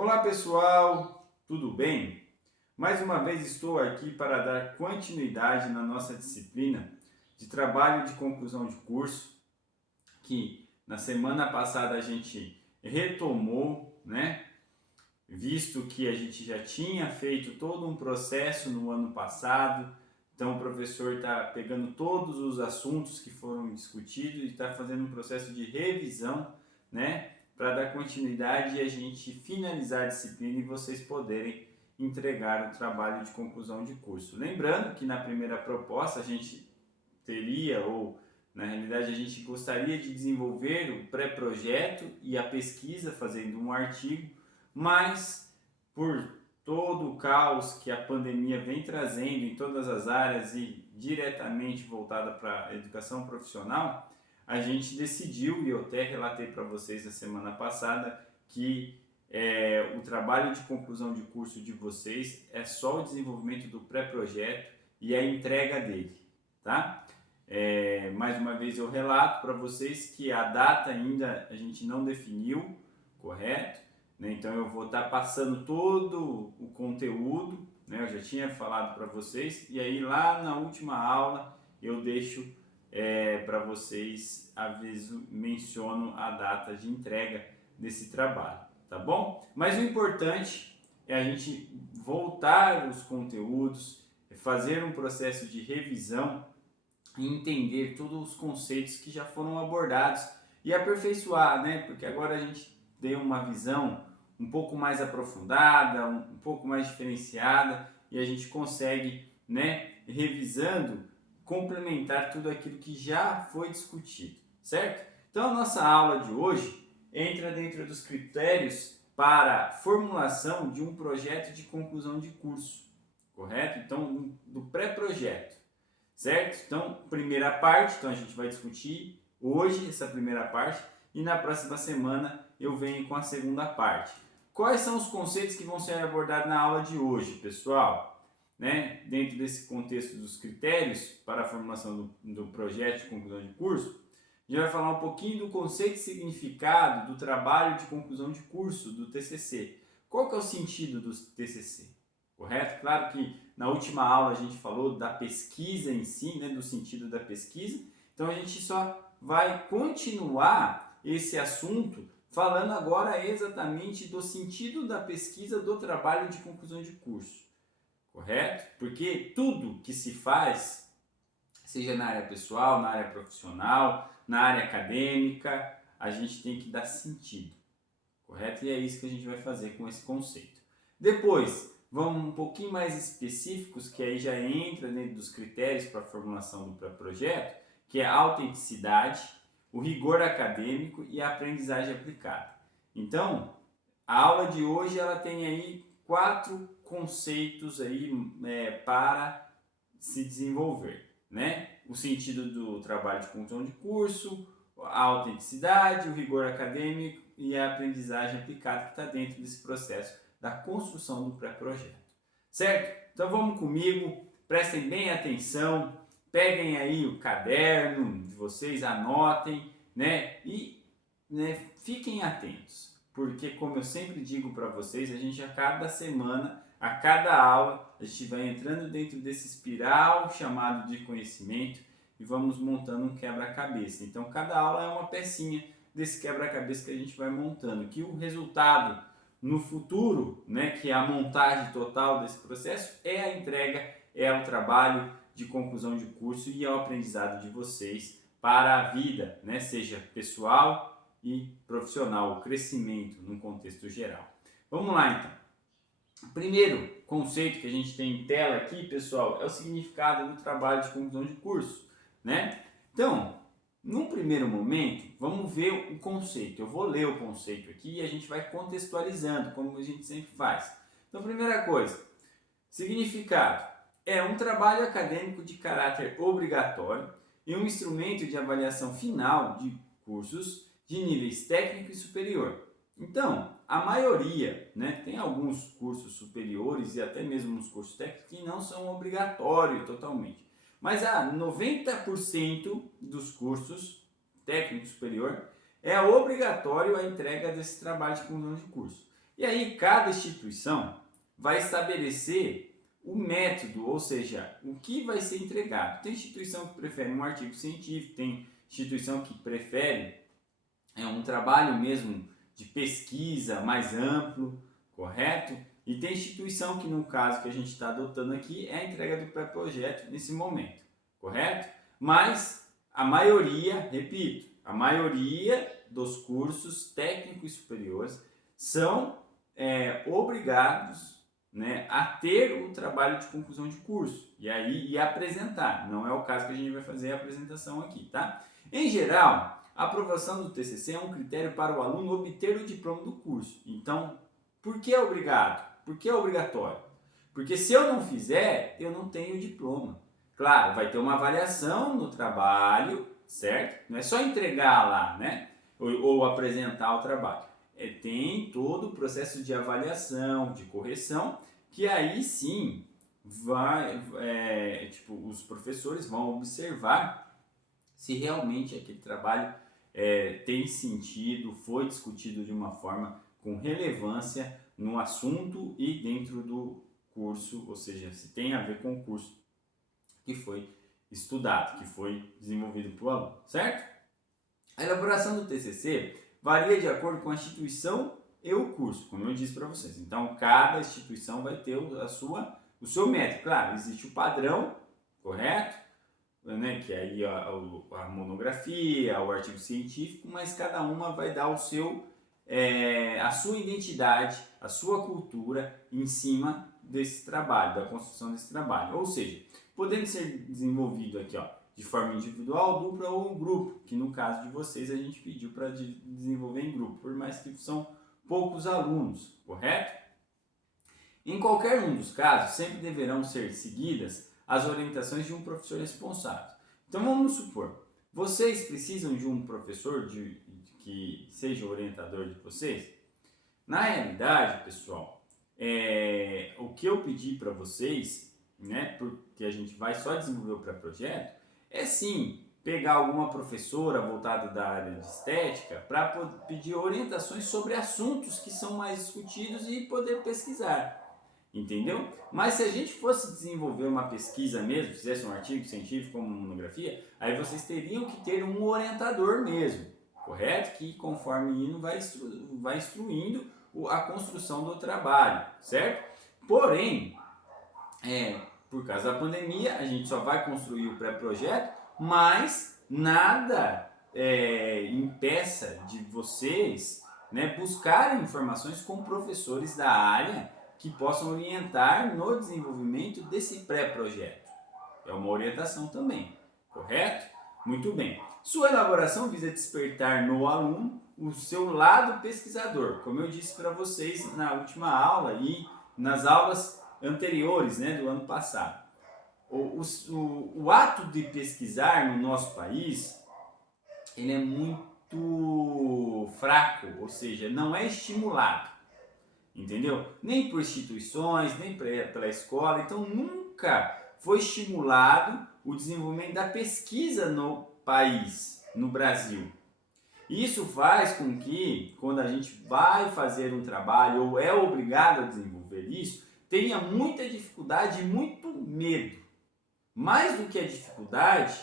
Olá pessoal, tudo bem? Mais uma vez estou aqui para dar continuidade na nossa disciplina de trabalho de conclusão de curso, que na semana passada a gente retomou, né? Visto que a gente já tinha feito todo um processo no ano passado, então o professor está pegando todos os assuntos que foram discutidos e está fazendo um processo de revisão, né? Para dar continuidade e a gente finalizar a disciplina e vocês poderem entregar o trabalho de conclusão de curso. Lembrando que na primeira proposta a gente teria, ou na realidade a gente gostaria de desenvolver o pré-projeto e a pesquisa fazendo um artigo, mas por todo o caos que a pandemia vem trazendo em todas as áreas e diretamente voltada para a educação profissional, a gente decidiu, e eu até relatei para vocês na semana passada, que o trabalho de conclusão de curso de vocês é só o desenvolvimento do pré-projeto e a entrega dele, tá? Mais uma vez eu relato para vocês que a data ainda a gente não definiu, correto? Né? Então eu vou estar passando todo o conteúdo, né? Eu já tinha falado para vocês, e aí lá na última aula eu deixo para vocês, aviso, menciono a data de entrega desse trabalho, tá bom? Mas o importante é a gente voltar os conteúdos, fazer um processo de revisão e entender todos os conceitos que já foram abordados e aperfeiçoar, né? Porque agora a gente tem uma visão um pouco mais aprofundada, um pouco mais diferenciada e a gente consegue, né, revisando, complementar tudo aquilo que já foi discutido, certo? Então a nossa aula de hoje entra dentro dos critérios para formulação de um projeto de conclusão de curso, correto? Então, do pré-projeto, certo? Então, primeira parte, então a gente vai discutir hoje essa primeira parte e na próxima semana eu venho com a segunda parte. Quais são os conceitos que vão ser abordados na aula de hoje, pessoal? Né? Dentro desse contexto dos critérios para a formulação do projeto de conclusão de curso, a gente vai falar um pouquinho do conceito e significado do trabalho de conclusão de curso, do TCC. Qual que é o sentido do TCC? Correto? Claro que na última aula a gente falou da pesquisa em si, né, do sentido da pesquisa, então a gente só vai continuar esse assunto falando agora exatamente do sentido da pesquisa do trabalho de conclusão de curso, correto? Porque tudo que se faz, seja na área pessoal, na área profissional, na área acadêmica, a gente tem que dar sentido, correto? E é isso que a gente vai fazer com esse conceito. Depois, vamos um pouquinho mais específicos, que aí já entra dentro dos critérios para a formulação do projeto, que é a autenticidade, o rigor acadêmico e a aprendizagem aplicada. Então, a aula de hoje ela tem aí 4 conceitos aí, para se desenvolver, né? O sentido do trabalho de conclusão de curso, a autenticidade, o rigor acadêmico e a aprendizagem aplicada que está dentro desse processo da construção do pré-projeto, certo? Então vamos comigo, prestem bem atenção, peguem aí o caderno de vocês, anotem, né? E fiquem atentos, porque como eu sempre digo para vocês, a gente a cada semana, a cada aula, a gente vai entrando dentro desse espiral chamado de conhecimento e vamos montando um quebra-cabeça. Então cada aula é uma pecinha desse quebra-cabeça que a gente vai montando, que o resultado no futuro, né, que é a montagem total desse processo, é a entrega, é o trabalho de conclusão de curso e é o aprendizado de vocês para a vida, né, seja pessoal e profissional, o crescimento num contexto geral. Vamos lá então. O primeiro conceito que a gente tem em tela aqui, pessoal, é o significado do trabalho de conclusão de curso, né? Então, num primeiro momento, vamos ver o conceito. Eu vou ler o conceito aqui e a gente vai contextualizando, como a gente sempre faz. Então, primeira coisa, significado é um trabalho acadêmico de caráter obrigatório e um instrumento de avaliação final de cursos de níveis técnico e superior. Então, a maioria, né, tem alguns cursos superiores e até mesmo uns cursos técnicos que não são obrigatórios totalmente. Mas a 90% dos cursos técnico superior é obrigatório a entrega desse trabalho de conclusão de curso. E aí cada instituição vai estabelecer o método, ou seja, o que vai ser entregado. Tem instituição que prefere um artigo científico, tem instituição que prefere um trabalho mesmo de pesquisa mais amplo, correto? E tem instituição que, no caso que a gente está adotando aqui, é a entrega do pré-projeto nesse momento, correto? Mas a maioria, repito, a maioria dos cursos técnicos superiores são obrigados, né, a ter o trabalho de conclusão de curso e aí apresentar. Não é o caso que a gente vai fazer a apresentação aqui, tá? Em geral, a aprovação do TCC é um critério para o aluno obter o diploma do curso. Então, por que é obrigado? Por que é obrigatório? Porque se eu não fizer, eu não tenho diploma. Claro, vai ter uma avaliação no trabalho, certo? Não é só entregar lá, né? Ou apresentar o trabalho. Tem todo o processo de avaliação, de correção, que aí sim os professores vão observar se realmente aquele trabalho tem sentido, foi discutido de uma forma com relevância no assunto e dentro do curso, ou seja, se tem a ver com o curso que foi estudado, que foi desenvolvido para o aluno, certo? A elaboração do TCC varia de acordo com a instituição e o curso, como eu disse para vocês. Então, cada instituição vai ter o seu método. Claro, existe o padrão, correto? Né? Que é aí a monografia, o artigo científico, mas cada uma vai dar a sua identidade, a sua cultura em cima desse trabalho, da construção desse trabalho. Ou seja, podendo ser desenvolvido aqui, de forma individual, dupla ou em grupo, que no caso de vocês a gente pediu para desenvolver em grupo, por mais que são poucos alunos, correto? Em qualquer um dos casos, sempre deverão ser seguidas as orientações de um professor responsável. Então vamos supor, vocês precisam de um professor que seja o orientador de vocês? Na realidade, pessoal, o que eu pedi para vocês, né, porque a gente vai só desenvolver o pré-projeto, é sim pegar alguma professora voltada da área de estética para pedir orientações sobre assuntos que são mais discutidos e poder pesquisar. Entendeu? Mas se a gente fosse desenvolver uma pesquisa mesmo, fizesse um artigo científico, uma monografia, aí vocês teriam que ter um orientador mesmo, correto? Que conforme indo vai instruindo a construção do trabalho, certo? Porém, por causa da pandemia, a gente só vai construir o pré-projeto, mas nada impeça de vocês, né, buscarem informações com professores da área que possam orientar no desenvolvimento desse pré-projeto. É uma orientação também, correto? Muito bem. Sua elaboração visa despertar no aluno o seu lado pesquisador, como eu disse para vocês na última aula e nas aulas anteriores, né, do ano passado. O ato de pesquisar no nosso país, ele é muito fraco, ou seja, não é estimulado. Entendeu? Nem por instituições, nem pela escola. Então, nunca foi estimulado o desenvolvimento da pesquisa no país, no Brasil. Isso faz com que, quando a gente vai fazer um trabalho ou é obrigado a desenvolver isso, tenha muita dificuldade e muito medo. Mais do que a dificuldade,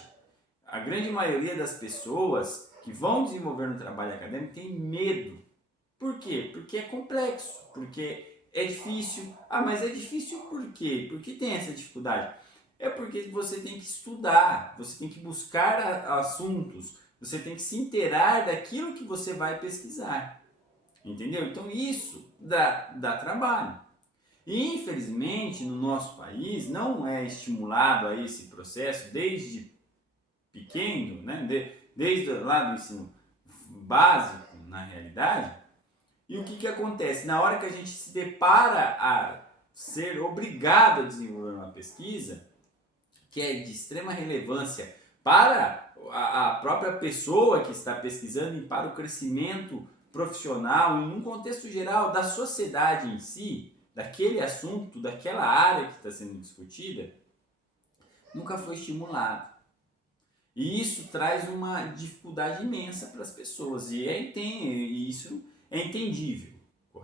a grande maioria das pessoas que vão desenvolver um trabalho acadêmico tem medo. Por quê? Porque é complexo, porque é difícil. Ah, mas é difícil por quê? Por que tem essa dificuldade? É porque você tem que estudar, você tem que buscar assuntos, você tem que se inteirar daquilo que você vai pesquisar. Entendeu? Então isso dá trabalho. E infelizmente no nosso país não é estimulado a esse processo desde pequeno, né? Desde lá do ensino básico, na realidade. E o que acontece? Na hora que a gente se depara a ser obrigado a desenvolver uma pesquisa, que é de extrema relevância para a própria pessoa que está pesquisando e para o crescimento profissional e num contexto geral da sociedade em si, daquele assunto, daquela área que está sendo discutida, nunca foi estimulado. E isso traz uma dificuldade imensa para as pessoas. E isso é entendível,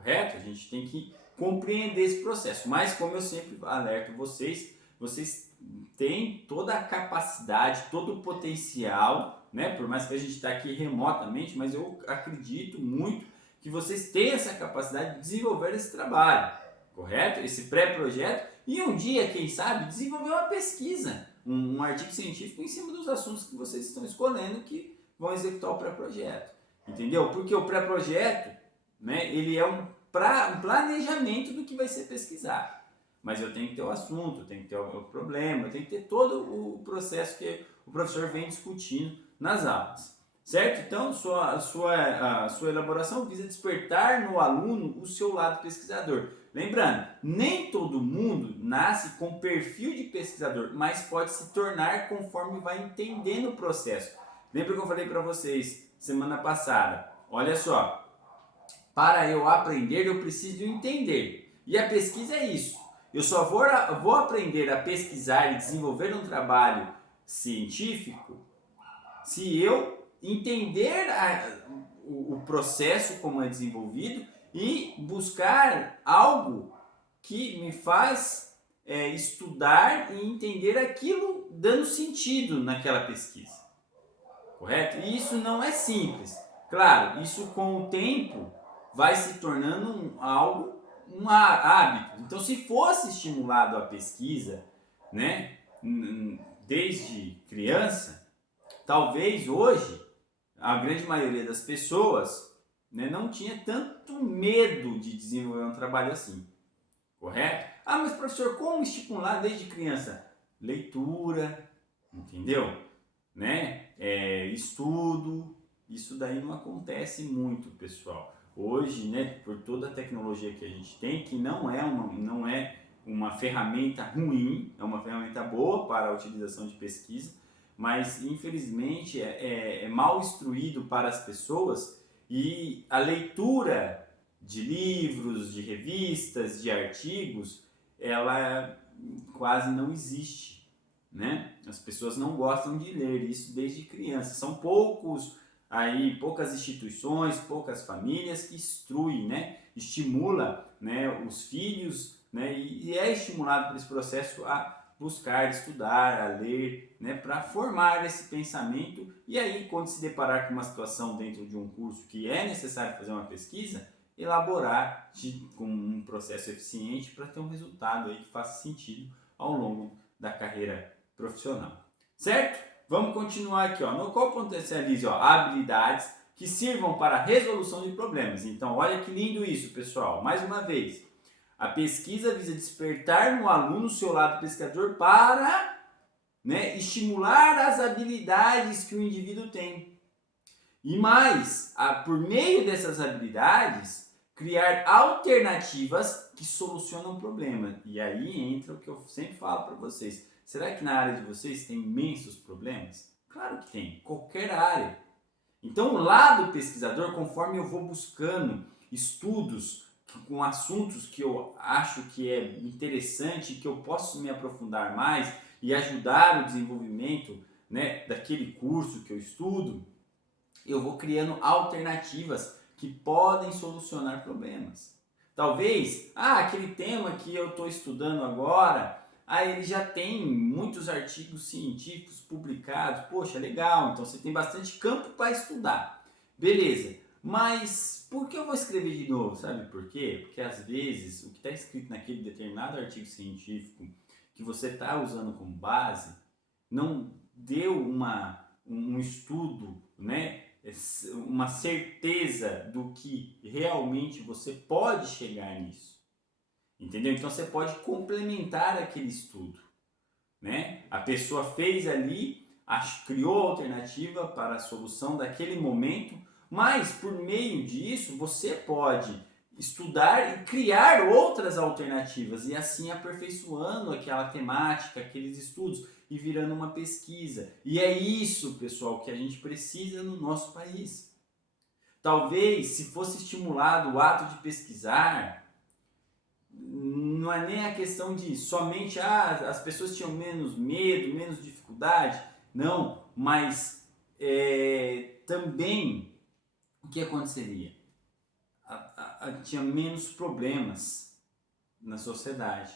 correto? A gente tem que compreender esse processo, mas como eu sempre alerto vocês, vocês têm toda a capacidade, todo o potencial, né? Por mais que a gente está aqui remotamente, mas eu acredito muito que vocês têm essa capacidade de desenvolver esse trabalho, correto? Esse pré-projeto e um dia, quem sabe, desenvolver uma pesquisa, um artigo científico em cima dos assuntos que vocês estão escolhendo que vão executar o pré-projeto, entendeu? Porque o pré-projeto, né, ele é um planejamento do que vai ser pesquisado. Mas eu tenho que ter o assunto, eu tenho que ter o problema, eu tenho que ter todo o processo que o professor vem discutindo nas aulas. Certo? Então, a sua elaboração visa despertar no aluno o seu lado pesquisador. Lembrando, nem todo mundo nasce com perfil de pesquisador, mas pode se tornar conforme vai entendendo o processo. Lembra que eu falei para vocês semana passada? Olha só, para eu aprender eu preciso entender. E a pesquisa é isso. Eu só vou aprender a pesquisar e desenvolver um trabalho científico se eu entender o processo como é desenvolvido e buscar algo que me faz estudar e entender aquilo dando sentido naquela pesquisa, correto? E isso não é simples. Claro, isso com o tempo vai se tornando um hábito. Então, se fosse estimulado a pesquisa, né, desde criança, talvez hoje a grande maioria das pessoas, né, não tinha tanto medo de desenvolver um trabalho assim, correto? Ah, mas professor, como estimular desde criança? Leitura, entendeu? Né? Estudo, isso daí não acontece muito, pessoal. Hoje, né, por toda a tecnologia que a gente tem, que não é uma ferramenta ruim, é uma ferramenta boa para a utilização de pesquisa, mas infelizmente é mal instruído para as pessoas e a leitura de livros, de revistas, de artigos, ela quase não existe, né? As pessoas não gostam de ler isso desde criança. São poucas instituições, poucas famílias que instruem, né? Estimula, né, os filhos, né? E é estimulado por esse processo a buscar, estudar, a ler, né, para formar esse pensamento e aí quando se deparar com uma situação dentro de um curso que é necessário fazer uma pesquisa, elaborar com um processo eficiente para ter um resultado aí que faça sentido ao longo da carreira profissional. Certo? Vamos continuar aqui, ó. No qual potencialize habilidades que sirvam para a resolução de problemas. Então, olha que lindo isso, pessoal. Mais uma vez, a pesquisa visa despertar no aluno o seu lado pesquisador para, né, estimular as habilidades que o indivíduo tem. E mais, por meio dessas habilidades, criar alternativas que solucionam problemas. E aí entra o que eu sempre falo para vocês. Será que na área de vocês tem imensos problemas? Claro que tem, qualquer área. Então, o lado pesquisador, conforme eu vou buscando estudos com assuntos que eu acho que é interessante, que eu posso me aprofundar mais e ajudar o desenvolvimento, né, daquele curso que eu estudo, eu vou criando alternativas que podem solucionar problemas. Talvez, aquele tema que eu estou estudando agora, ele já tem muitos artigos científicos publicados, poxa, legal, então você tem bastante campo para estudar. Beleza, mas por que eu vou escrever de novo? Sabe por quê? Porque às vezes o que está escrito naquele determinado artigo científico que você está usando como base não deu um estudo, né? Uma certeza do que realmente você pode chegar nisso, entendeu? Então você pode complementar aquele estudo, né? A pessoa fez ali, criou a alternativa para a solução daquele momento, mas por meio disso você pode estudar e criar outras alternativas e assim aperfeiçoando aquela temática, aqueles estudos e virando uma pesquisa. E é isso, pessoal, que a gente precisa no nosso país. Talvez, se fosse estimulado o ato de pesquisar, não é nem a questão de somente as pessoas tinham menos medo, menos dificuldade, não, mas também o que aconteceria? tinha menos problemas na sociedade.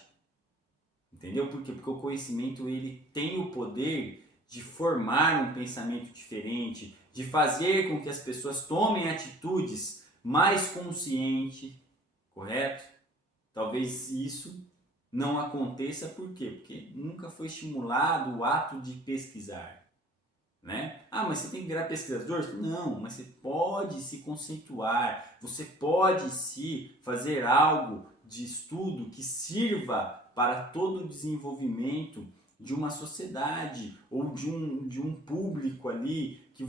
Entendeu? Por quê? Porque o conhecimento ele tem o poder de formar um pensamento diferente, de fazer com que as pessoas tomem atitudes mais conscientes, correto? Talvez isso não aconteça por quê? Porque nunca foi estimulado o ato de pesquisar, né? Ah, mas você tem que virar pesquisador? Não, mas você pode se conceituar, você pode se fazer algo de estudo que sirva para todo o desenvolvimento de uma sociedade ou de um público ali que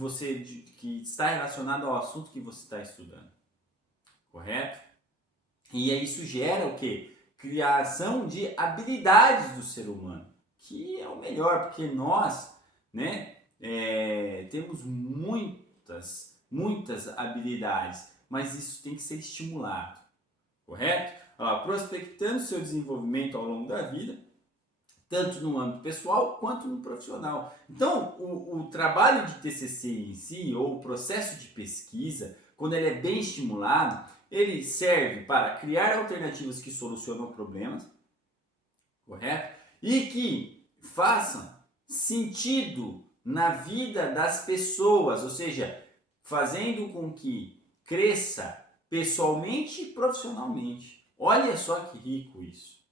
está relacionado ao assunto que você está estudando, correto? E aí isso gera o quê? Criação de habilidades do ser humano, que é o melhor, porque nós, né, temos muitas habilidades, mas isso tem que ser estimulado, correto? Prospectando seu desenvolvimento ao longo da vida, tanto no âmbito pessoal quanto no profissional. Então, o trabalho de TCC em si, ou o processo de pesquisa, quando ele é bem estimulado, ele serve para criar alternativas que solucionam problemas, correto? E que façam sentido na vida das pessoas, ou seja, fazendo com que cresça pessoalmente e profissionalmente. Olha só que rico isso.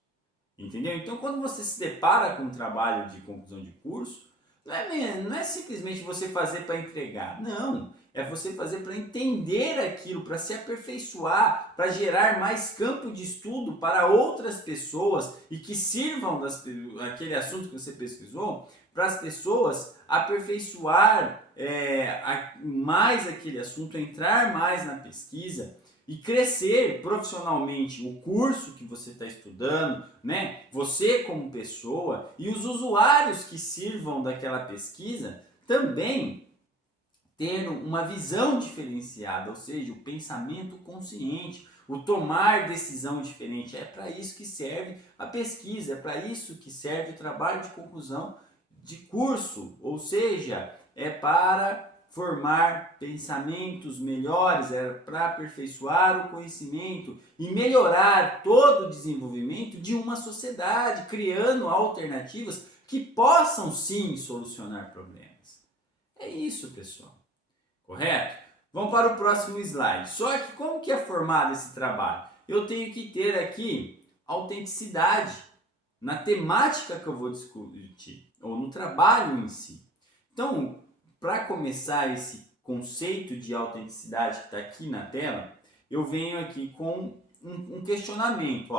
Entendeu? Então, quando você se depara com um trabalho de conclusão de curso, não é simplesmente você fazer para entregar. Não. É você fazer para entender aquilo, para se aperfeiçoar, para gerar mais campo de estudo para outras pessoas e que sirvam aquele assunto que você pesquisou para as pessoas aperfeiçoar mais aquele assunto, entrar mais na pesquisa e crescer profissionalmente o curso que você está estudando, né? Você como pessoa e os usuários que sirvam daquela pesquisa também ter uma visão diferenciada, ou seja, o pensamento consciente, o tomar decisão diferente. É para isso que serve a pesquisa, é para isso que serve o trabalho de conclusão de curso, ou seja, é para formar pensamentos melhores, é para aperfeiçoar o conhecimento e melhorar todo o desenvolvimento de uma sociedade, criando alternativas que possam sim solucionar problemas. É isso, pessoal. Correto? Vamos para o próximo slide. Só que como que é formado esse trabalho? Eu tenho que ter aqui autenticidade na temática que eu vou discutir, ou no trabalho em si. Então, para começar esse conceito de autenticidade que está aqui na tela, eu venho aqui com um questionamento.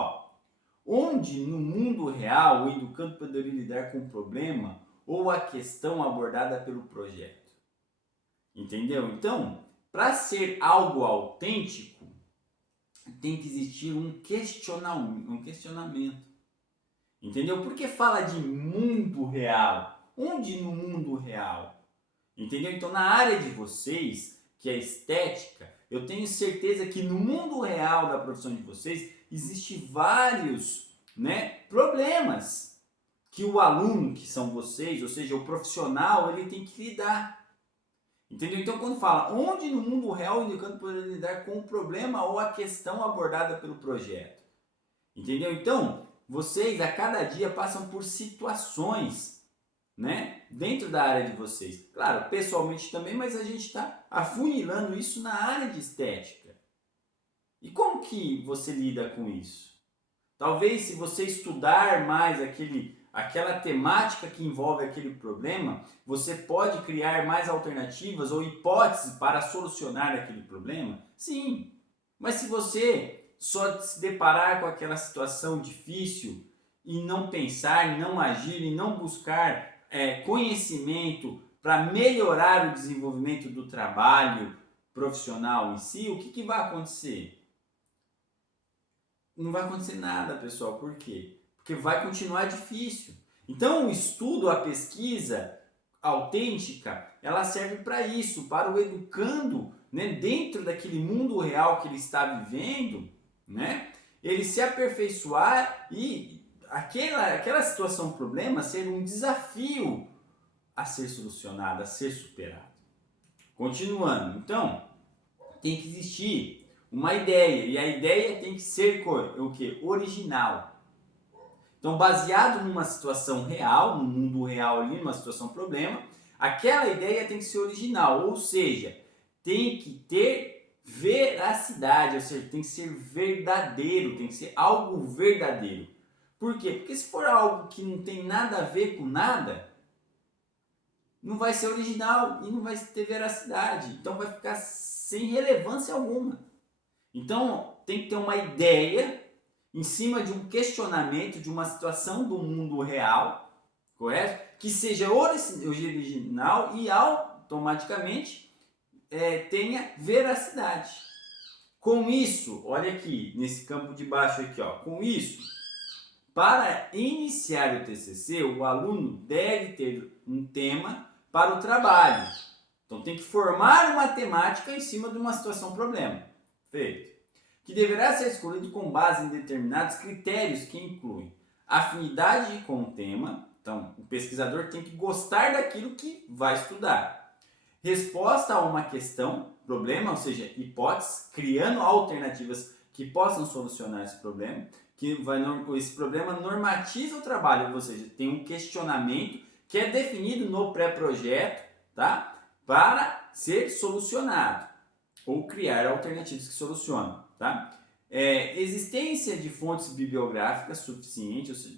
Onde no mundo real o educando poderia lidar com o problema ou a questão abordada pelo projeto? Entendeu? Então, para ser algo autêntico, tem que existir um questionamento. Entendeu? Porque fala de mundo real. Onde no mundo real? Entendeu? Então, na área de vocês, que é estética, eu tenho certeza que no mundo real da profissão de vocês, existem vários, problemas que o aluno, que são vocês, ou seja, o profissional, ele tem que lidar. Entendeu? Então, quando fala onde no mundo real o educando poderia lidar com o problema ou a questão abordada pelo projeto. Entendeu? Então, vocês a cada dia passam por situações, dentro da área de vocês. Claro, pessoalmente também, mas a gente está afunilando isso na área de estética. E como que você lida com isso? Talvez se você estudar mais aquela temática que envolve aquele problema, você pode criar mais alternativas ou hipóteses para solucionar aquele problema? Sim, mas se você só se deparar com aquela situação difícil e não pensar, não agir e não buscar conhecimento para melhorar o desenvolvimento do trabalho profissional em si, o que vai acontecer? Não vai acontecer nada, pessoal. Por quê? Porque vai continuar difícil. Então, o estudo, a pesquisa autêntica, ela serve para isso, para o educando, dentro daquele mundo real que ele está vivendo, ele se aperfeiçoar e aquela situação, problema, ser um desafio a ser solucionado, a ser superado. Continuando, então, tem que existir uma ideia, e a ideia tem que ser o quê? Original. Então, baseado numa situação real, no mundo real ali, numa situação problema, aquela ideia tem que ser original, ou seja, tem que ter veracidade, ou seja, tem que ser verdadeiro, tem que ser algo verdadeiro. Por quê? Porque se for algo que não tem nada a ver com nada, não vai ser original e não vai ter veracidade. Então vai ficar sem relevância alguma. Então tem que ter uma ideia em cima de um questionamento, de uma situação do mundo real, correto? Que seja original e automaticamente tenha veracidade. Com isso, olha aqui, nesse campo de baixo aqui, ó, com isso, para iniciar o TCC, o aluno deve ter um tema para o trabalho. Então tem que formar uma temática em cima de uma situação problema. Feito. Que deverá ser escolhido com base em determinados critérios que incluem afinidade com o tema. Então, o pesquisador tem que gostar daquilo que vai estudar. Resposta a uma questão, problema, ou seja, hipótese, criando alternativas que possam solucionar esse problema. Esse problema normatiza o trabalho, ou seja, tem um questionamento que é definido no pré-projeto, tá? Para ser solucionado ou criar alternativas que solucionam, tá? Existência de fontes bibliográficas suficientes, ou seja,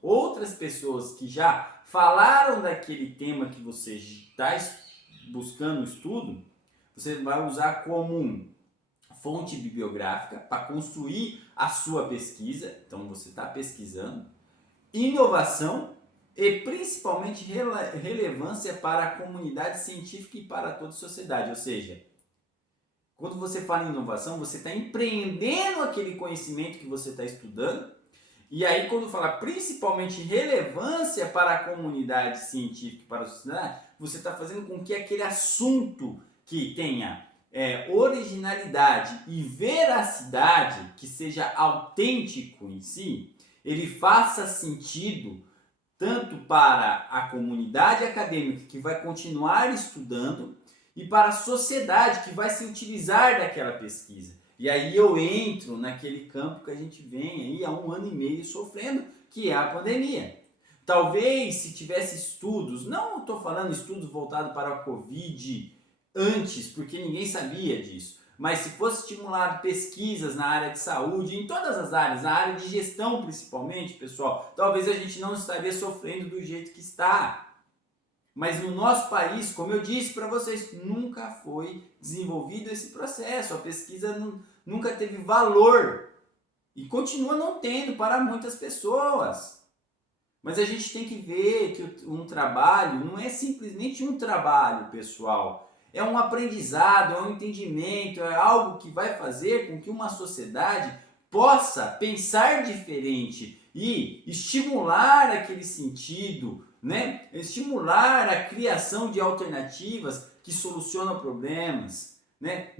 outras pessoas que já falaram daquele tema que você está buscando estudo, você vai usar como fonte bibliográfica para construir a sua pesquisa. Então você está pesquisando. Inovação e principalmente relevância para a comunidade científica e para toda a sociedade. Ou seja, quando você fala em inovação, você está empreendendo aquele conhecimento que você está estudando. E aí, quando fala principalmente relevância para a comunidade científica e para a sociedade, você está fazendo com que aquele assunto que tenha originalidade e veracidade, que seja autêntico em si, ele faça sentido tanto para a comunidade acadêmica que vai continuar estudando e para a sociedade que vai se utilizar daquela pesquisa. E aí eu entro naquele campo que a gente vem aí há 1 ano e meio sofrendo, que é a pandemia. Talvez se tivesse estudos, não estou falando estudos voltados para a Covid antes, porque ninguém sabia disso, mas se fosse estimulado pesquisas na área de saúde, em todas as áreas, na área de gestão principalmente, pessoal, talvez a gente não estaria sofrendo do jeito que está. Mas no nosso país, como eu disse para vocês, nunca foi desenvolvido esse processo. A pesquisa nunca teve valor e continua não tendo para muitas pessoas. Mas a gente tem que ver que um trabalho não é simplesmente um trabalho, pessoal. É um aprendizado, é um entendimento, é algo que vai fazer com que uma sociedade possa pensar diferente e estimular aquele sentido, né? Estimular a criação de alternativas que solucionam problemas, né?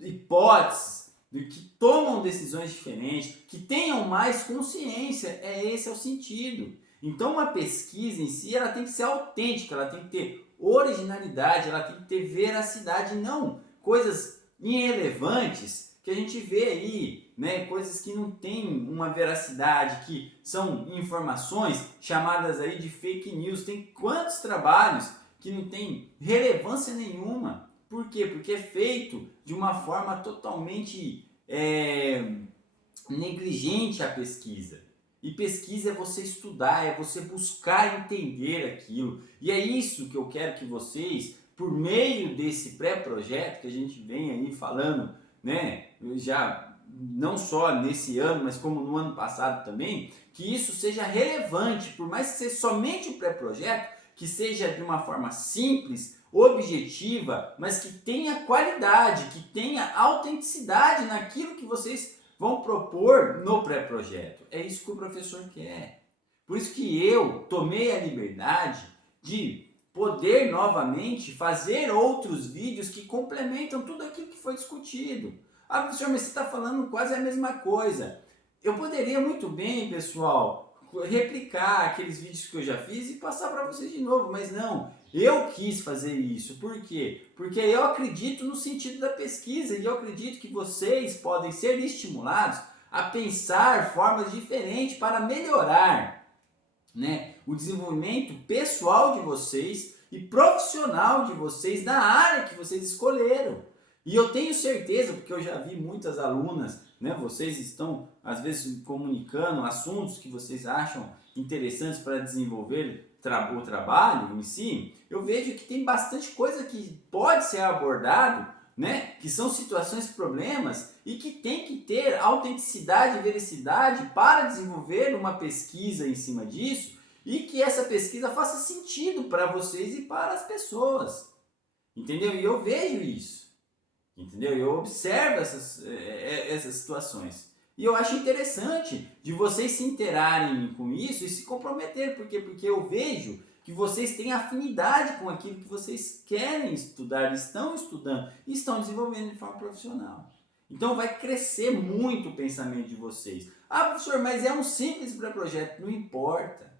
Hipóteses que tomam decisões diferentes, que tenham mais consciência. Esse é o sentido. Então uma pesquisa em si, ela tem que ser autêntica, ela tem que ter originalidade, ela tem que ter veracidade, não coisas irrelevantes que a gente vê aí, né? Coisas que não têm uma veracidade, que são informações chamadas aí de fake news. Tem quantos trabalhos que não tem relevância nenhuma? Por quê? Porque é feito de uma forma totalmente negligente a pesquisa. E pesquisa é você estudar, é você buscar entender aquilo. E é isso que eu quero que vocês, por meio desse pré-projeto que a gente vem aí falando, né, já não só nesse ano, mas como no ano passado também, que isso seja relevante, por mais que seja somente um pré-projeto, que seja de uma forma simples, objetiva, mas que tenha qualidade, que tenha autenticidade naquilo que vocês vão propor no pré-projeto. É isso que o professor quer. Por isso que eu tomei a liberdade de poder novamente fazer outros vídeos que complementam tudo aquilo que foi discutido. Ah, professor, mas você está falando quase a mesma coisa. Eu poderia muito bem, pessoal, replicar aqueles vídeos que eu já fiz e passar para vocês de novo, mas não. Eu quis fazer isso. Por quê? Porque eu acredito no sentido da pesquisa e eu acredito que vocês podem ser estimulados a pensar formas diferentes para melhorar, né, o desenvolvimento pessoal de vocês e profissional de vocês na área que vocês escolheram. E eu tenho certeza, porque eu já vi muitas alunas, né, vocês estão às vezes comunicando assuntos que vocês acham interessantes para desenvolver o trabalho em si. Eu vejo que tem bastante coisa que pode ser abordado, né, que são situações, problemas e que tem que ter autenticidade e veracidade para desenvolver uma pesquisa em cima disso e que essa pesquisa faça sentido para vocês e para as pessoas, entendeu? E eu vejo isso, entendeu? Eu observo essas situações e eu acho interessante de vocês se interarem com isso e se comprometer, porque eu vejo que vocês têm afinidade com aquilo que vocês querem estudar, estão estudando e estão desenvolvendo de forma profissional. Então vai crescer muito o pensamento de vocês. Ah, professor, mas é um simples pré-projeto. Não importa.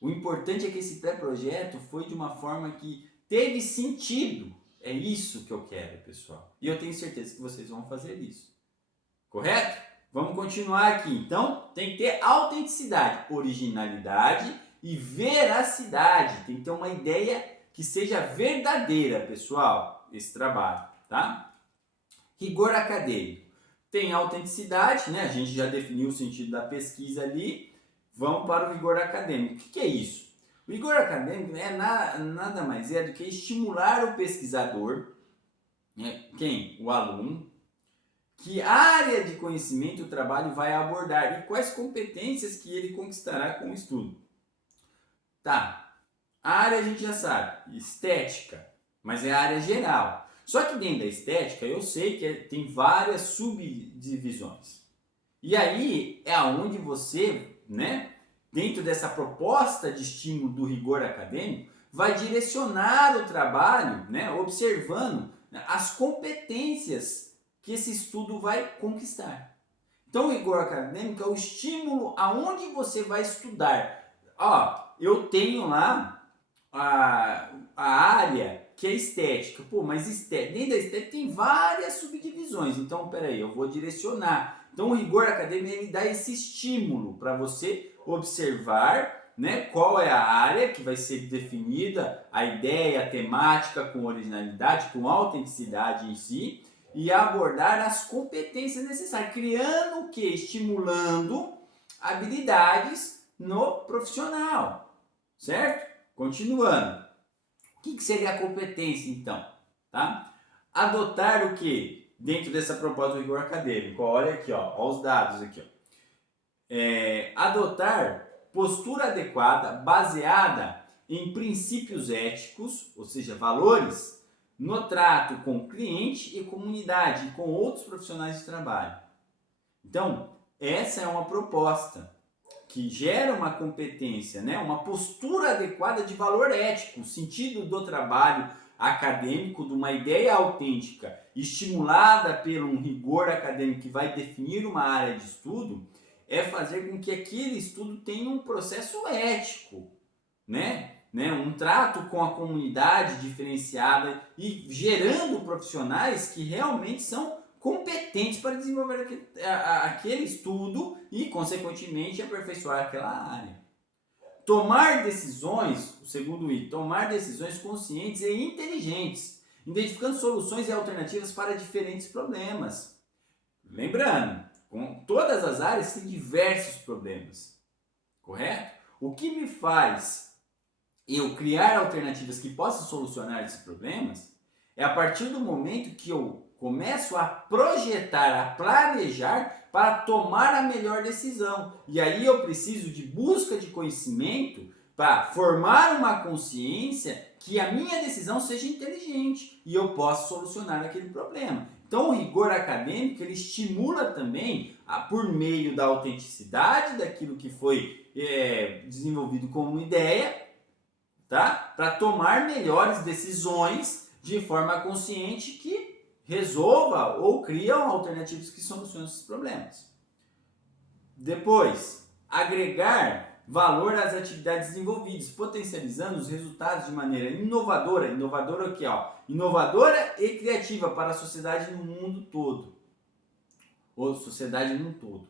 O importante é que esse pré-projeto foi de uma forma que teve sentido. É isso que eu quero, pessoal. E eu tenho certeza que vocês vão fazer isso. Correto? Vamos continuar aqui. Então, tem que ter autenticidade, originalidade e veracidade. Tem que ter uma ideia que seja verdadeira, pessoal, esse trabalho, tá? Rigor acadêmico. Tem autenticidade, né? A gente já definiu o sentido da pesquisa ali. Vamos para o rigor acadêmico. O que é isso? O rigor acadêmico é nada mais do que estimular o pesquisador, né? Quem? O aluno. Que área de conhecimento o trabalho vai abordar e quais competências que ele conquistará com o estudo. Tá, a área a gente já sabe, estética, mas é a área geral. Só que dentro da estética eu sei que tem várias subdivisões. E aí é aonde você, né, dentro dessa proposta de estímulo do rigor acadêmico, vai direcionar o trabalho, né, observando as competências que esse estudo vai conquistar. Então o rigor acadêmico é o estímulo aonde você vai estudar. Ó, eu tenho lá a área que é estética. Pô, mas dentro da estética tem várias subdivisões. Então, peraí, eu vou direcionar. Então, o rigor acadêmico ele dá esse estímulo para você observar, né, qual é a área que vai ser definida, a ideia, a temática com originalidade, com autenticidade em si, e abordar as competências necessárias, criando o que? Estimulando habilidades no profissional, certo? Continuando. O que seria a competência, então? Tá? Adotar o que? Dentro dessa proposta do rigor acadêmico. Olha aqui, ó os dados aqui. Adotar postura adequada, baseada em princípios éticos, ou seja, valores, no trato com o cliente e comunidade, e com outros profissionais de trabalho. Então, essa é uma proposta que gera uma competência, né? Uma postura adequada de valor ético, o sentido do trabalho acadêmico, de uma ideia autêntica, estimulada pelo um rigor acadêmico que vai definir uma área de estudo, é fazer com que aquele estudo tenha um processo ético, né? Um trato com a comunidade diferenciada e gerando profissionais que realmente são competentes para desenvolver aquele estudo e, consequentemente, aperfeiçoar aquela área. Tomar decisões, o segundo I, tomar decisões conscientes e inteligentes, identificando soluções e alternativas para diferentes problemas. Lembrando, com todas as áreas tem diversos problemas, correto? O que me faz eu criar alternativas que possam solucionar esses problemas é a partir do momento que eu começo a projetar, a planejar para tomar a melhor decisão. E aí eu preciso de busca de conhecimento para formar uma consciência que a minha decisão seja inteligente e eu possa solucionar aquele problema. Então o rigor acadêmico ele estimula também, por meio da autenticidade daquilo que foi desenvolvido como ideia, tá? Para tomar melhores decisões de forma consciente que resolva ou criam alternativas que solucionem esses problemas. Depois, agregar valor às atividades desenvolvidas, potencializando os resultados de maneira inovadora, inovadora aqui, ó, inovadora e criativa para a sociedade no mundo todo, ou sociedade no todo.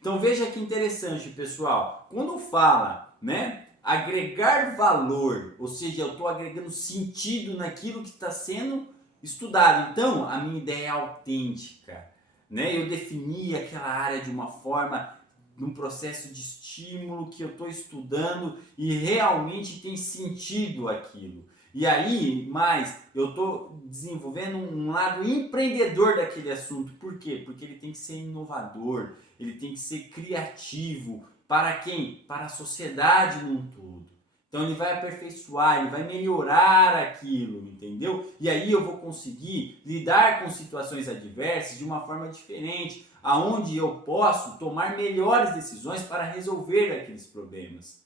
Então veja que interessante, pessoal, quando fala, né, agregar valor, ou seja, eu estou agregando sentido naquilo que está sendo estudado. Então, a minha ideia é autêntica, né? Eu defini aquela área de uma forma, num processo de estímulo que eu estou estudando e realmente tem sentido aquilo. E aí, mais, eu estou desenvolvendo um lado empreendedor daquele assunto. Por quê? Porque ele tem que ser inovador, ele tem que ser criativo. Para quem? Para a sociedade num todo. Então ele vai aperfeiçoar, ele vai melhorar aquilo, entendeu? E aí eu vou conseguir lidar com situações adversas de uma forma diferente, aonde eu posso tomar melhores decisões para resolver aqueles problemas.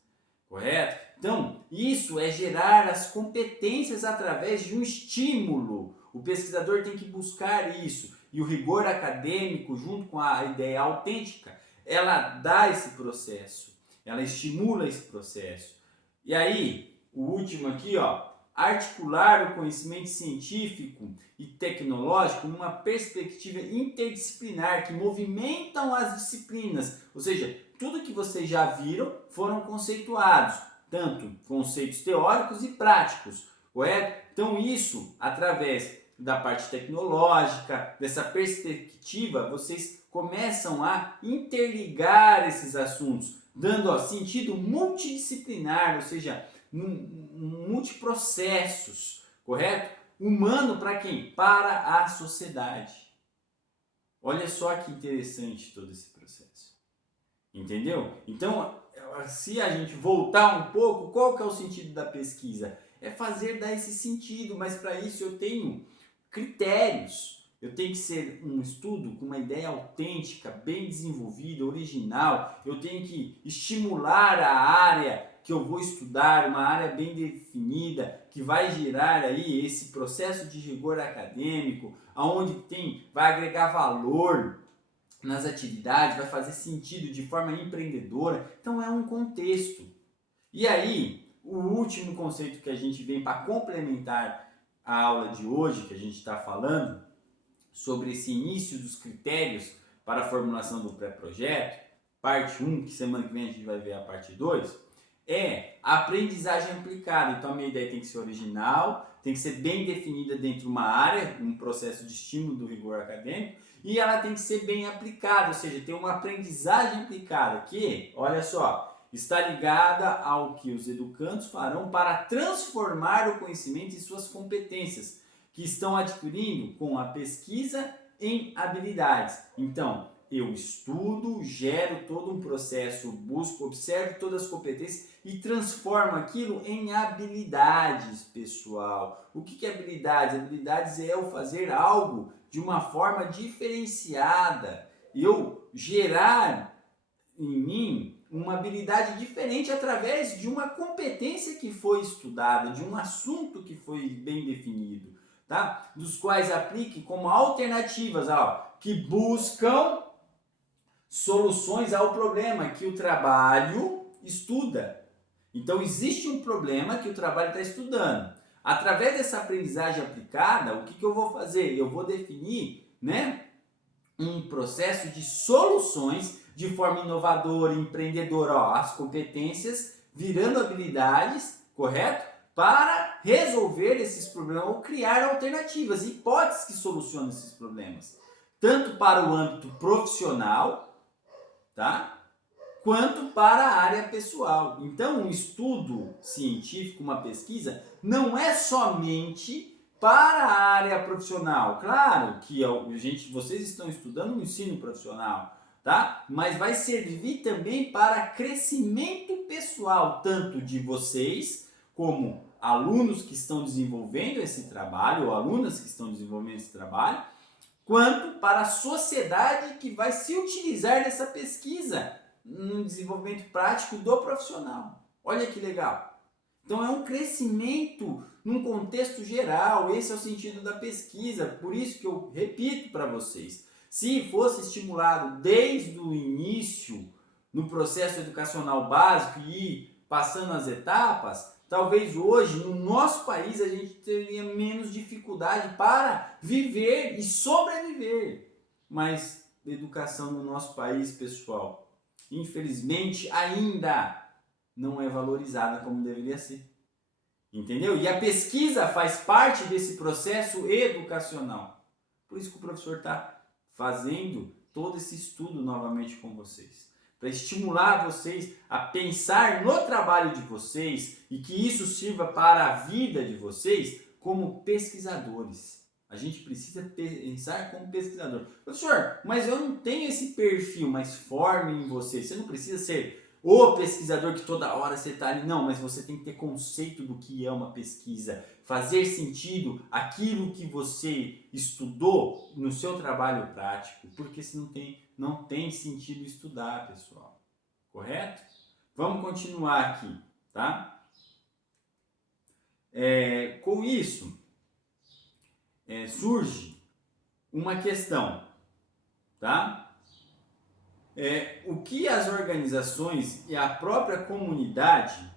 Correto? Então, isso é gerar as competências através de um estímulo. O pesquisador tem que buscar isso. E o rigor acadêmico, junto com a ideia autêntica, ela dá esse processo, ela estimula esse processo. E aí, o último aqui, ó, articular o conhecimento científico e tecnológico numa perspectiva interdisciplinar que movimentam as disciplinas, ou seja, tudo que vocês já viram foram conceituados, tanto conceitos teóricos e práticos, correto? Então isso, através da parte tecnológica, dessa perspectiva, vocês começam a interligar esses assuntos, dando sentido multidisciplinar, ou seja, multiprocessos, correto? Humano para quem? Para a sociedade. Olha só que interessante todo esse processo. Entendeu? Então, se a gente voltar um pouco, qual que é o sentido da pesquisa? É dar esse sentido, mas para isso eu tenho critérios. Eu tenho que ser um estudo com uma ideia autêntica, bem desenvolvida, original. Eu tenho que estimular a área que eu vou estudar, uma área bem definida, que vai gerar aí esse processo de rigor acadêmico, aonde vai agregar valor nas atividades, vai fazer sentido de forma empreendedora. Então é um contexto. E aí, o último conceito que a gente vem para complementar a aula de hoje, que a gente está falando, sobre esse início dos critérios para a formulação do pré-projeto, parte 1, que semana que vem a gente vai ver a parte 2, é a aprendizagem aplicada. Então a minha ideia tem que ser original, tem que ser bem definida dentro de uma área, um processo de estímulo do rigor acadêmico, e ela tem que ser bem aplicada, ou seja, ter uma aprendizagem aplicada que, olha só, está ligada ao que os educandos farão para transformar o conhecimento em suas competências, que estão adquirindo com a pesquisa em habilidades. Então, eu estudo, gero todo um processo, busco, observo todas as competências e transformo aquilo em habilidades, pessoal. O que é habilidades? Habilidades é eu fazer algo de uma forma diferenciada, eu gerar em mim uma habilidade diferente através de uma competência que foi estudada, de um assunto que foi bem definido. Tá? Dos quais aplique como alternativas, que buscam soluções ao problema que o trabalho estuda. Então existe um problema que o trabalho está estudando. Através dessa aprendizagem aplicada, o que eu vou fazer? Eu vou definir, um processo de soluções de forma inovadora, empreendedora, as competências virando habilidades, correto? Para resolver esses problemas ou criar alternativas, hipóteses que solucionam esses problemas, tanto para o âmbito profissional, tá? Quanto para a área pessoal. Então, um estudo científico, uma pesquisa, não é somente para a área profissional. Claro que vocês estão estudando no ensino profissional, tá? Mas vai servir também para crescimento pessoal, tanto de vocês como alunos que estão desenvolvendo esse trabalho, ou alunas que estão desenvolvendo esse trabalho, quanto para a sociedade que vai se utilizar dessa pesquisa no desenvolvimento prático do profissional. Olha que legal! Então é um crescimento num contexto geral, esse é o sentido da pesquisa, por isso que eu repito para vocês, se fosse estimulado desde o início no processo educacional básico e ir passando as etapas, talvez hoje no nosso país a gente teria menos dificuldade para viver e sobreviver. Mas a educação no nosso país, pessoal, infelizmente ainda não é valorizada como deveria ser. Entendeu? E a pesquisa faz parte desse processo educacional. Por isso que o professor está fazendo todo esse estudo novamente com vocês. Para estimular vocês a pensar no trabalho de vocês e que isso sirva para a vida de vocês como pesquisadores. A gente precisa pensar como pesquisador. Professor, mas eu não tenho esse perfil, mas forme em você. Você não precisa ser o pesquisador que toda hora você está ali. Não, mas você tem que ter conceito do que é uma pesquisa. Fazer sentido aquilo que você estudou no seu trabalho prático. Porque se não tem sentido estudar, pessoal. Correto? Vamos continuar aqui, tá? Com isso, surge uma questão, tá? O que as organizações e a própria comunidade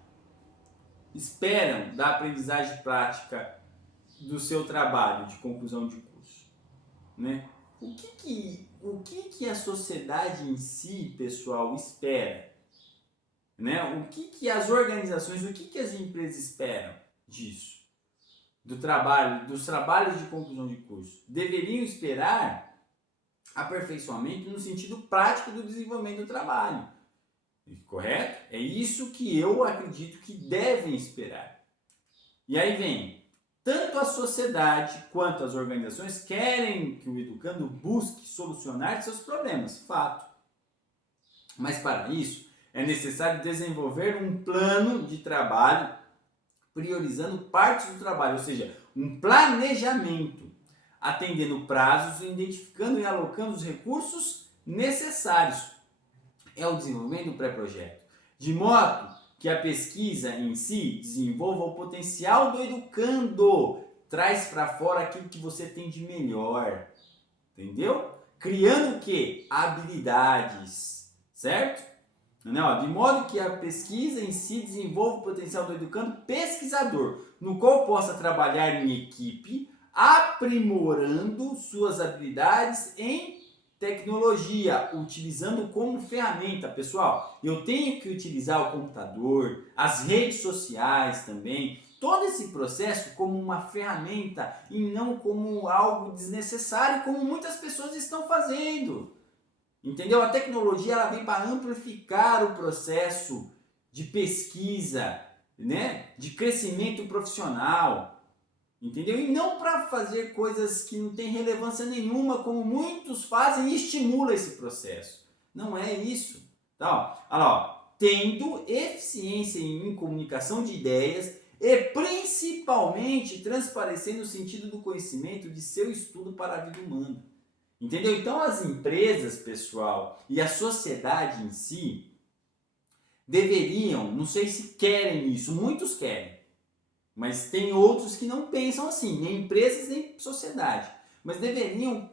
esperam da aprendizagem prática do seu trabalho de conclusão de curso, né? O que a sociedade em si, pessoal, espera? Né? O que as organizações, o que as empresas esperam disso? Dos trabalhos de conclusão de curso? Deveriam esperar aperfeiçoamento no sentido prático do desenvolvimento do trabalho. Correto? É isso que eu acredito que devem esperar. E aí vem, tanto a sociedade quanto as organizações querem que o educando busque solucionar seus problemas, fato. Mas para isso, é necessário desenvolver um plano de trabalho priorizando partes do trabalho, ou seja, um planejamento, atendendo prazos, identificando e alocando os recursos necessários. É o desenvolvimento do pré-projeto, de modo que a pesquisa em si desenvolva o potencial do educando, traz para fora aquilo que você tem de melhor, entendeu? Criando o quê? Habilidades, certo? Não, de modo que a pesquisa em si desenvolva o potencial do educando pesquisador, no qual possa trabalhar em equipe, aprimorando suas habilidades em tecnologia, utilizando como ferramenta. Pessoal, eu tenho que utilizar o computador, as redes sociais também, todo esse processo como uma ferramenta e não como algo desnecessário, como muitas pessoas estão fazendo. Entendeu? A tecnologia ela vem para amplificar o processo de pesquisa, né? De crescimento profissional, entendeu? E não para fazer coisas que não têm relevância nenhuma, como muitos fazem e estimula esse processo. Não é isso. Tá? Olha lá, tendo eficiência em comunicação de ideias e principalmente transparecendo o sentido do conhecimento de seu estudo para a vida humana. Entendeu? Então as empresas, pessoal, e a sociedade em si deveriam, não sei se querem isso, muitos querem, mas tem outros que não pensam assim, nem empresas nem sociedade, mas deveriam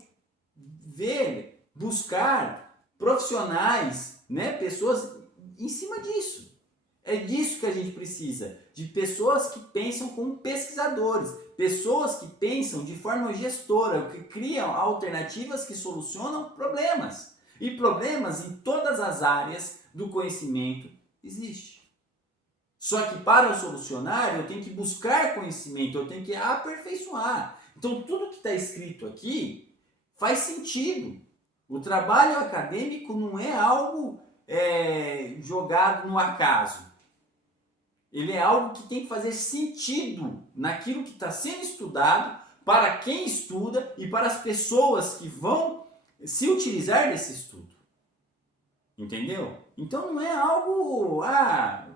buscar profissionais, né, pessoas em cima disso. É disso que a gente precisa, de pessoas que pensam como pesquisadores, pessoas que pensam de forma gestora, que criam alternativas que solucionam problemas. E problemas em todas as áreas do conhecimento existe. Só que para eu solucionar, eu tenho que buscar conhecimento, eu tenho que aperfeiçoar. Então tudo que está escrito aqui faz sentido. O trabalho acadêmico não é algo jogado no acaso. Ele é algo que tem que fazer sentido naquilo que está sendo estudado, para quem estuda e para as pessoas que vão se utilizar desse estudo. Entendeu? Então não é algo,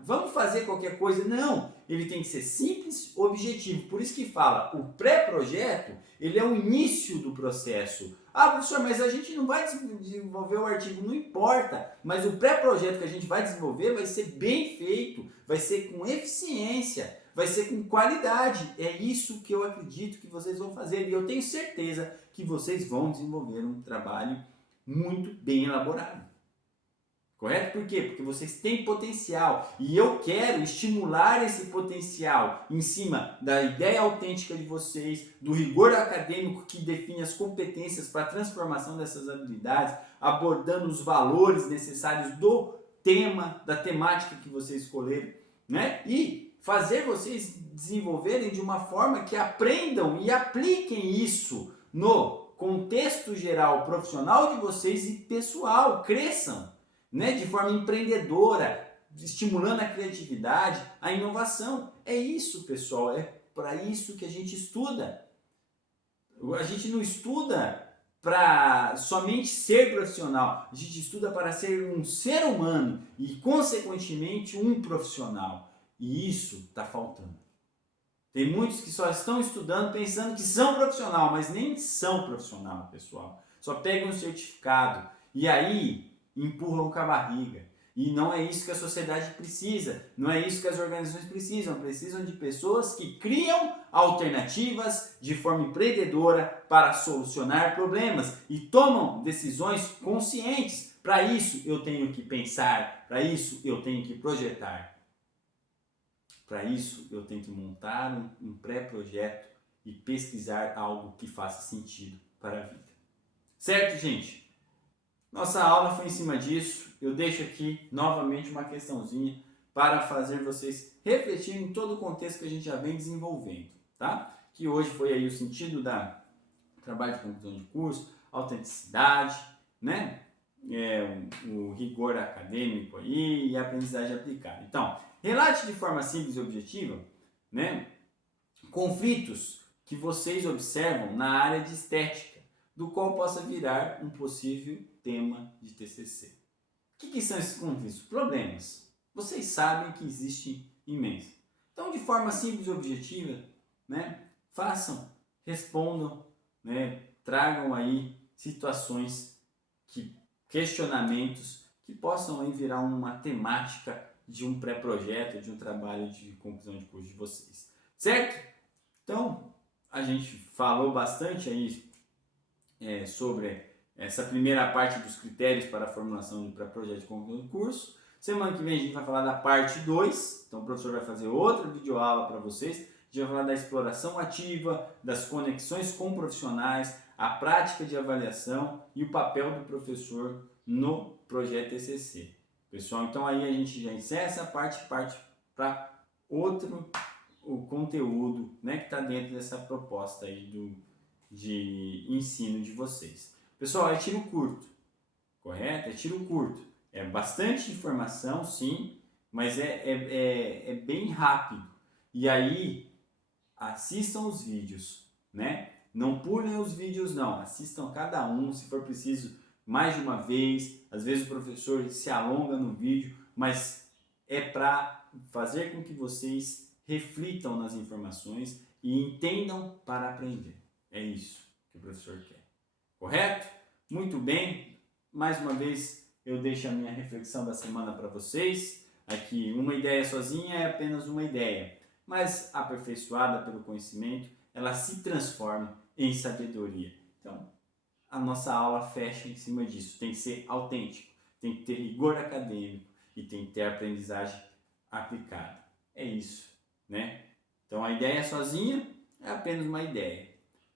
vamos fazer qualquer coisa. Não, ele tem que ser simples, objetivo. Por isso que fala, o pré-projeto, ele é o início do processo. Professor, mas a gente não vai desenvolver o artigo, não importa. Mas o pré-projeto que a gente vai desenvolver vai ser bem feito, vai ser com eficiência, vai ser com qualidade. É isso que eu acredito que vocês vão fazer. E eu tenho certeza que vocês vão desenvolver um trabalho muito bem elaborado. Correto? Por quê? Porque vocês têm potencial e eu quero estimular esse potencial em cima da ideia autêntica de vocês, do rigor acadêmico que define as competências para a transformação dessas habilidades, abordando os valores necessários do tema, da temática que vocês escolheram, né? E fazer vocês desenvolverem de uma forma que aprendam e apliquem isso no contexto geral profissional de vocês e pessoal, cresçam, né, de forma empreendedora, estimulando a criatividade, a inovação. É isso, pessoal, é para isso que a gente estuda. A gente não estuda para somente ser profissional, a gente estuda para ser um ser humano e, consequentemente, um profissional. E isso está faltando. Tem muitos que só estão estudando pensando que são profissional, mas nem são profissional, pessoal. Só pegam um certificado e aí empurram com a barriga. E não é isso que a sociedade precisa, não é isso que as organizações precisam. Precisam de pessoas que criam alternativas de forma empreendedora para solucionar problemas e tomam decisões conscientes. Para isso eu tenho que pensar, para isso eu tenho que projetar. Para isso, eu tenho que montar um pré-projeto e pesquisar algo que faça sentido para a vida. Certo, gente? Nossa aula foi em cima disso. Eu deixo aqui novamente uma questãozinha para fazer vocês refletirem em todo o contexto que a gente já vem desenvolvendo, tá? Que hoje foi aí o sentido da trabalho de conclusão de curso, autenticidade, né? O rigor acadêmico aí e a aprendizagem aplicada. Então, relate de forma simples e objetiva, né, conflitos que vocês observam na área de estética, do qual possa virar um possível tema de TCC. O que são esses conflitos? Problemas. Vocês sabem que existem imensos. Então, de forma simples e objetiva, né, façam, respondam, né, tragam aí situações, questionamentos que possam aí virar uma temática de um pré-projeto, de um trabalho de conclusão de curso de vocês. Certo? Então, a gente falou bastante aí sobre essa primeira parte dos critérios para a formulação de pré-projeto de conclusão de curso. Semana que vem a gente vai falar da parte 2, então o professor vai fazer outra videoaula para vocês. A gente vai falar da exploração ativa, das conexões com profissionais, a prática de avaliação e o papel do professor no projeto TCC. Pessoal, então aí a gente já encerra essa parte para outro o conteúdo, né, que está dentro dessa proposta aí de ensino de vocês. Pessoal, é tiro curto, correto? É tiro curto. É bastante informação, sim, mas é bem rápido. E aí, assistam os vídeos, né? Não pulem os vídeos, não. Assistam cada um, se for preciso, mais de uma vez. Às vezes o professor se alonga no vídeo, mas é para fazer com que vocês reflitam nas informações e entendam para aprender. É isso que o professor quer. Correto? Muito bem. Mais uma vez eu deixo a minha reflexão da semana para vocês. Aqui, uma ideia sozinha é apenas uma ideia, mas aperfeiçoada pelo conhecimento, ela se transforma em sabedoria. Então, a nossa aula fecha em cima disso. Tem que ser autêntico, tem que ter rigor acadêmico e tem que ter aprendizagem aplicada. É isso, né? Então, a ideia sozinha é apenas uma ideia,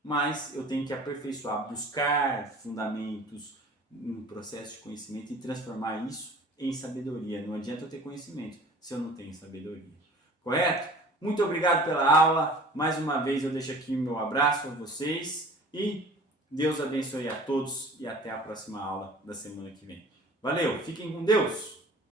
mas eu tenho que aperfeiçoar, buscar fundamentos, um processo de conhecimento e transformar isso em sabedoria. Não adianta eu ter conhecimento se eu não tenho sabedoria. Correto? Muito obrigado pela aula. Mais uma vez eu deixo aqui o meu abraço a vocês e Deus abençoe a todos e até a próxima aula da semana que vem. Valeu, fiquem com Deus!